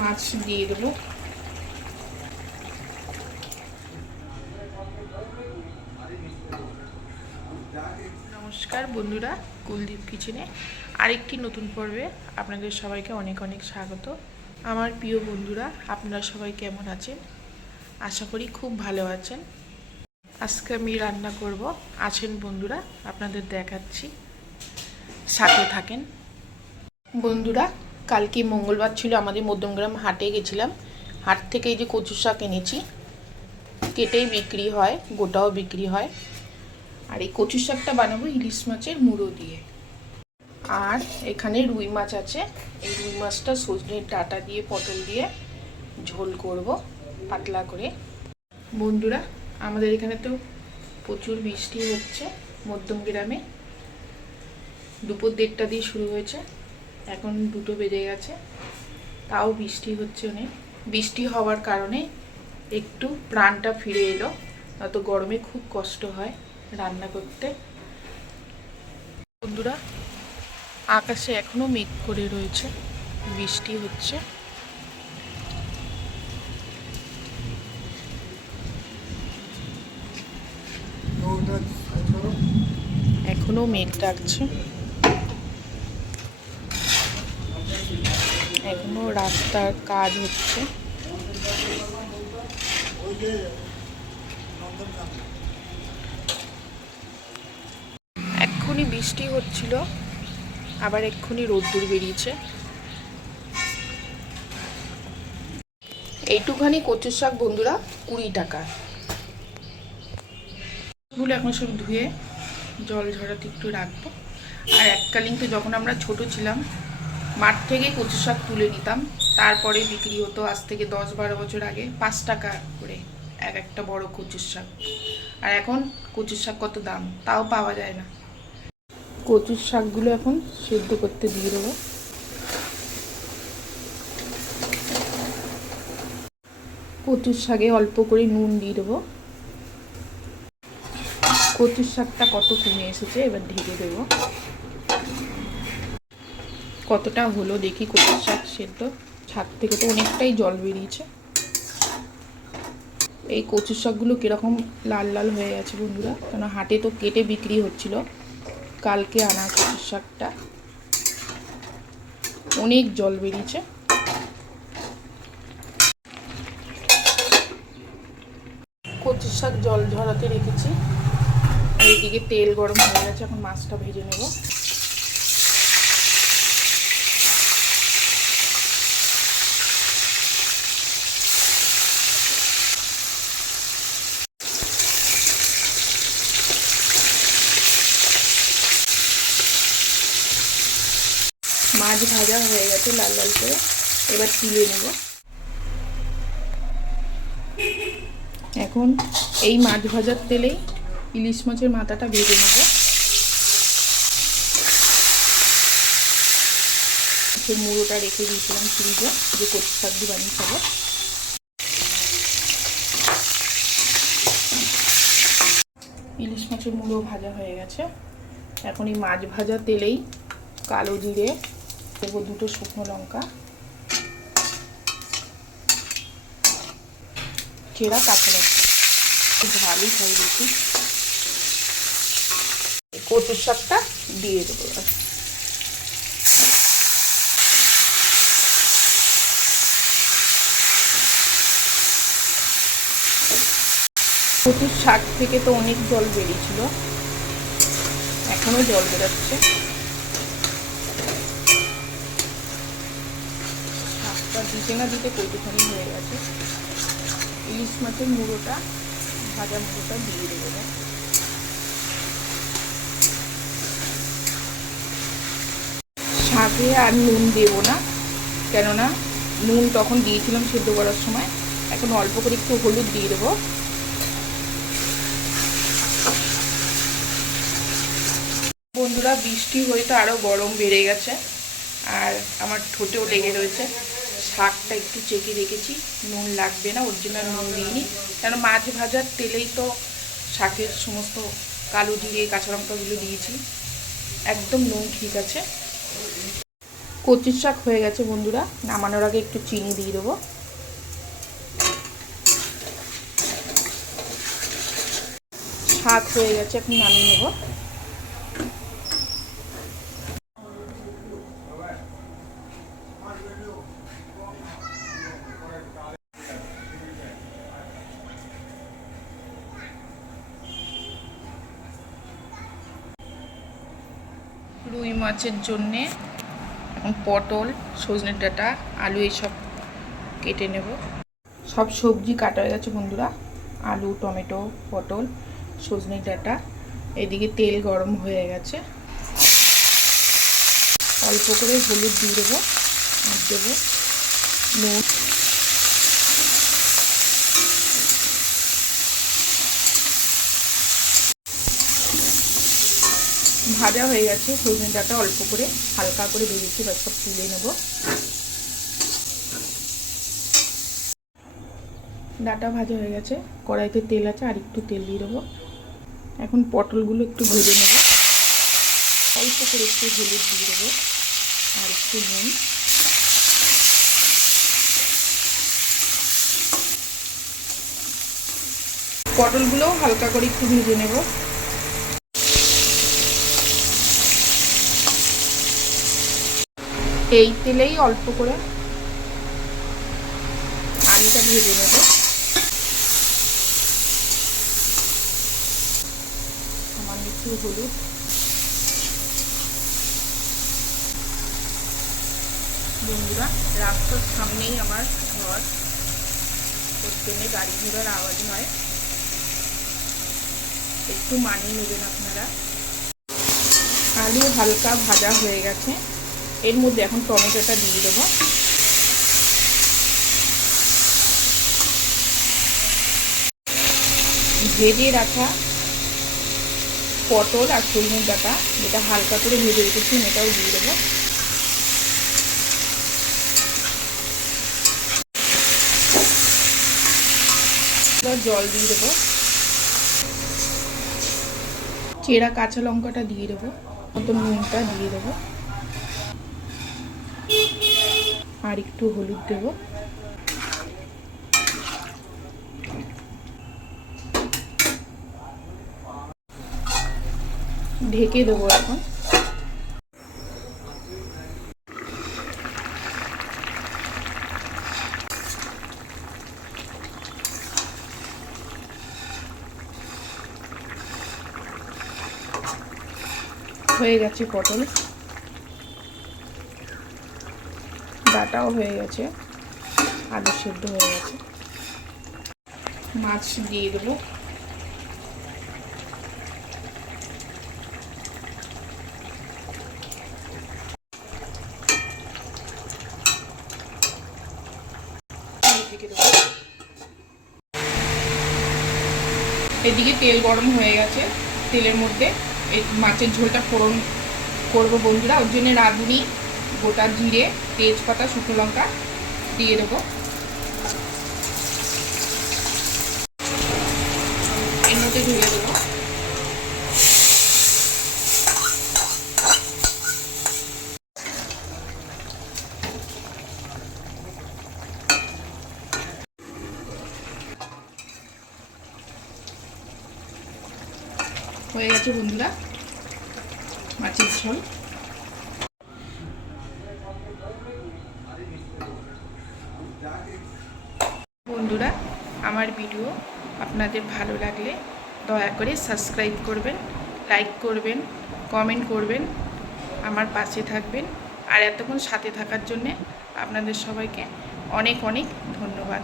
মাছ দিয়ে দেবো। নমস্কার বন্ধুরা, কুলদীপ কিচেনে আরেকটি নতুন পর্বে আপনাদের সবাইকে অনেক অনেক স্বাগত। আমার প্রিয় বন্ধুরা, আপনারা সবাই কেমন আছেন? আশা করি খুব ভালো আছেন। আজকে আমি রান্না করব আছেন বন্ধুরা, আপনাদের দেখাচ্ছি, সাথে থাকেন। বন্ধুরা, কালকে মঙ্গলবার ছিল, আমাদের মধ্যমগ্রাম হাটে গেছিলাম। হাট থেকে এই যে কচু শাক এনেছি, কেটেই বিক্রি হয়, গোটাও বিক্রি হয়। আর এই কচু শাকটা বানাবো ইলিশ মাছের মুড়ো দিয়ে। আর এখানে রুই মাছ আছে, এই রুই মাছটা সজনের ডাঁটা দিয়ে পটল দিয়ে ঝোল করব পাতলা করে। বন্ধুরা, আমাদের এখানে তো প্রচুর বৃষ্টি হচ্ছে মধ্যমগ্রামে। দুপুর 1:30 দিয়ে শুরু হয়েছে, এখন 2টো বেজে গেছে, তাও বৃষ্টি হচ্ছে অনেক। বৃষ্টি হওয়ার কারণে একটু প্রাণটা ফিরে এলো, নয়তো গরমে খুব কষ্ট হয় রান্না করতে। বন্ধুরা, আকাশে এখনো মেঘ করে রয়েছে, বৃষ্টি হচ্ছে। এখনো মেঘ ডাকছে, এখনো রাস্তার কাজ হচ্ছে। এক্ষুনি বৃষ্টি হচ্ছিল, আবার এক্ষুনি রোদ্দুর বেরিয়েছে। এইটুখানি কচু শাক বন্ধুরা 20 টাকা। এগুলো এখন সব ধুয়ে জল ঝরাতে একটু রাখবো। আর এককালীন তো যখন আমরা ছোট ছিলাম, মাঠ থেকে কচু শাক তুলে নিতাম, তারপরে বিক্রি হতো। আজ থেকে 10-12 বছর আগে 5 টাকা করে এক একটা বড় কচুর শাক। আর এখন কচুর শাক কত দাম, তাও পাওয়া যায় না। কচুর শাকগুলো এখন সেদ্ধ করতে দিয়ে দেবো। কচুর শাকে অল্প করে নুন দিয়ে দেবো। কচুর শাকটা কত কমে এসেছে, এবার ঢেকে দেবো। কতটা হলো দেখি কচুর শাক সেদ্ধ। ছাদ থেকে তো অনেকটাই জল বেরিয়েছে। এই কচুর শাকগুলো কীরকম লাল লাল হয়ে গেছে বন্ধুরা, কেন হাটে তো কেটে বিক্রি হচ্ছিল। কালকে আনা কচুর শাকটা, অনেক জল বেরিয়েছে। কচুর শাক জল ঝরাতে রেখেছি, আর এইদিকে তেল গরম হয়ে গেছে, এখন মাছটা ভেজে নেব। মাছ ভাজা হয়ে গেছে লাল লাল করে, এবার তুলে নেব। এখন এই মাছ ভাজার তেলেই ইলিশ মাছের মাথাটা ভেজে নেব। সেই মুড়োটা রেখে দিয়েছিলাম ফ্রিজে, যে কচু শাক দিয়ে বানিয়ে খাবো। ইলিশ মাছের মুড়ো ভাজা হয়ে গেছে। এখন এই মাছ ভাজা তেলেই কালো জিরে দেবো, 2টো শুকনো লঙ্কা, চেরা কাঁচা লঙ্কা, ঝালই খাই বেশি। কচুর শাকটা দিয়ে দেবো। কচুর শাক থেকে তো অনেক জল বেরিয়েছিল, এখনো জল বেরোচ্ছে। শাকটা দিতে না দিতে কতখানি হয়ে গেছে। ইলিশ মাছের মুড়োটা, ভাজা মুড়োটা দিয়ে দেবো। শাকে আর নুন দেবো না, কেননা নুন তখন দিয়েছিলাম সেদ্ধ করার সময়। এখন অল্প করে একটু হলুদ দিয়ে দেবো। বন্ধুরা, বৃষ্টি হয়ে তো আরও গরম বেড়ে গেছে, আর আমার ঠোঁটেও লেগে রয়েছে। শাকটা একটু চেকে রেখেছি, নুন লাগবে না, ওর জন্য নুন দিইনি। কেন মাছ ভাজার তেলেই তো শাকের সমস্ত কালো জিরে কাঁচা লঙ্কাগুলো দিয়েছি, একদম নুন ঠিক আছে। কচুর শাক হয়ে গেছে বন্ধুরা, নামানোর আগে একটু চিনি দিয়ে দেবো। শাক হয়ে গেছে, এখন নামিয়ে নেব। রুই মাছের জন্যে এখন পটল, সজনে ডাঁটা, আলু এইসব কেটে নেব। সব সবজি কাটা হয়ে গেছে বন্ধুরা, আলু, টমেটো, পটল, সজনে ডাঁটা। এদিকে তেল গরম হয়ে গেছে, অল্প করে হলুদ দিয়ে দেবো, আর দেবো নুন। ভাজা হয়ে গেছে সজনে ডাঁটা, অল্প করে হালকা করে ভেজেছি, বা সব তুলে নেব। ডাঁটা ভাজা হয়ে গেছে, কড়াইতে তেল আছে, আর একটু তেল দিয়ে দেবো। এখন পটলগুলো একটু ভেজে নেব, অল্প করে একটু হলুদ দিয়ে দেবো, আর একটু নুন। পটলগুলোও হালকা করে একটু ভেজে নেব। এই তেলেই অল্প করে আলুটা ভেজে নেব। সামান্য একটু হলুদ। বন্ধুরা, রাস্তার সামনেই আমার ঘর, ওর জন্যে গাড়ি ঘোড়ার আওয়াজ হয়, একটু মানিয়ে নেবেন আপনারা। আলু হালকা ভাজা হয়ে গেছে, এর মধ্যে এখন টমেটোটা দিয়ে দেবো। ভেজে রাখা পটল আর সজনে ডাঁটা, যেটা হালকা করে ভেজে রেখেছি, এটাও দিয়ে দেবো। জল দিয়ে দেবো, চেরা কাঁচা লঙ্কাটা দিয়ে দেবো, মতো নুনটা দিয়ে দেবো, আর একটু হলুদ দেবো। ঢেকে দেবো এখন। হয়ে গেছে পটল, ডাঁটাও হয়ে গেছে, আলু সেদ্ধ হয়ে গেছে। মাছ দিয়ে দেবো। এদিকে তেল গরম হয়ে গেছে, তেলের মধ্যে এই মাছের ঝোলটা ফোড়ন করবো বন্ধুরা। ওর জন্য রাঁধুনি, গোটা জিরে, তেজপাতা, শুকনো লঙ্কা দিয়ে দেবো। এর মধ্যে ঢেলে দেবো। হয়ে গেছে বন্ধুরা মাছের ঝোল। বন্ধুরা, আমার ভিডিও আপনাদের ভালো লাগলে দয়া করে সাবস্ক্রাইব করবেন, লাইক করবেন, কমেন্ট করবেন, আমার পাশে থাকবেন। আর এতক্ষণ সাথে থাকার জন্যে আপনাদের সবাইকে অনেক অনেক ধন্যবাদ।